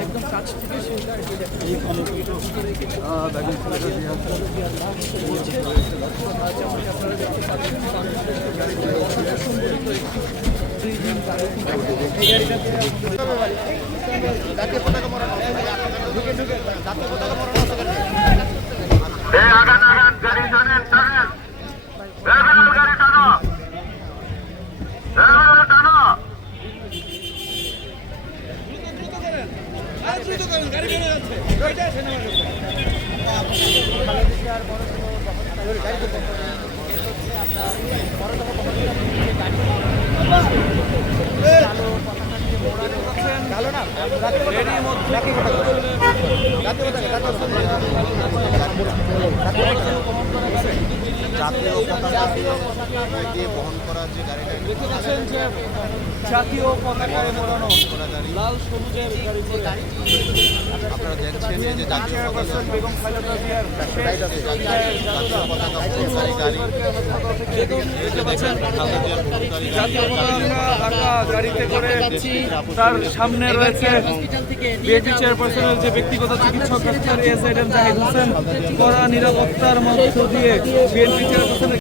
একদম কাছ থেকে জাতীয় পতাকা মরানো ঢুকে ঢুকে জাতীয় পতাকা মরানো গাড়ি টানেন টানেন গাড়ি টানো টানো গাড়ি বেড়ে যাচ্ছে জাতীয় পতাকা দিয়ে বহন করা যে গাড়িটা দেখতে পাচ্ছেন যে জাতীয় পতাকায় মোড়ানো লাল সবুজের গাড়ি আপনারা দেখছেন এই যে জাতীয় পতাকা বেগম খালেদা জিয়ার জাতীয় পতাকা বহনকারী গাড়ি দেখতে পাচ্ছেন বহনকারী জাতীয় পতাকা আঁকা গাড়িতে করে তার সামনে রয়েছে বিএনপি চেয়ারপারসনের যে ব্যক্তিগত চিকিৎসক doctor S M Zahid Hossain কড়া নিরাপত্তার মধ্য দিয়ে বিএনপি চেয়ারপারসনের